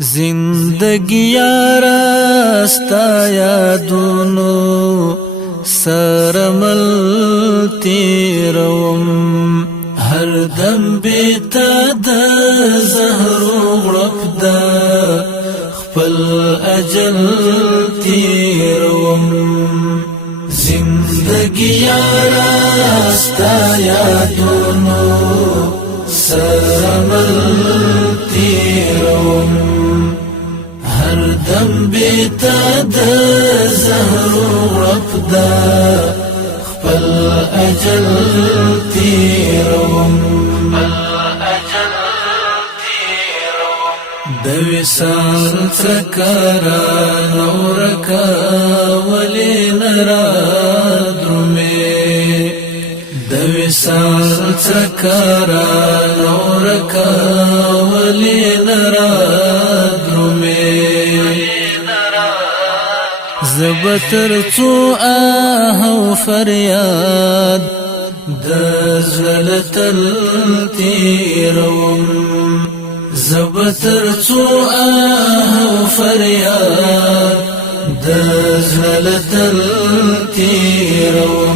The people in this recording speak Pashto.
زندگی یارا ستا یادونو سرمل تیروم هر دم بیتا دا زهر غرق دا خپل اجل تیروم زندگی یارا ستا یادونو سرمل تیروم هر دم بیتا دا زهر غرق دا خپل اجل تیروم د وصال تکرا نورکا ولی نرا درمه د وصال تکرا نورکا ولی نرا زبتر تو آه فریاد دزلتل تیروم زبتر تو آه فریاد دزلتل تیروم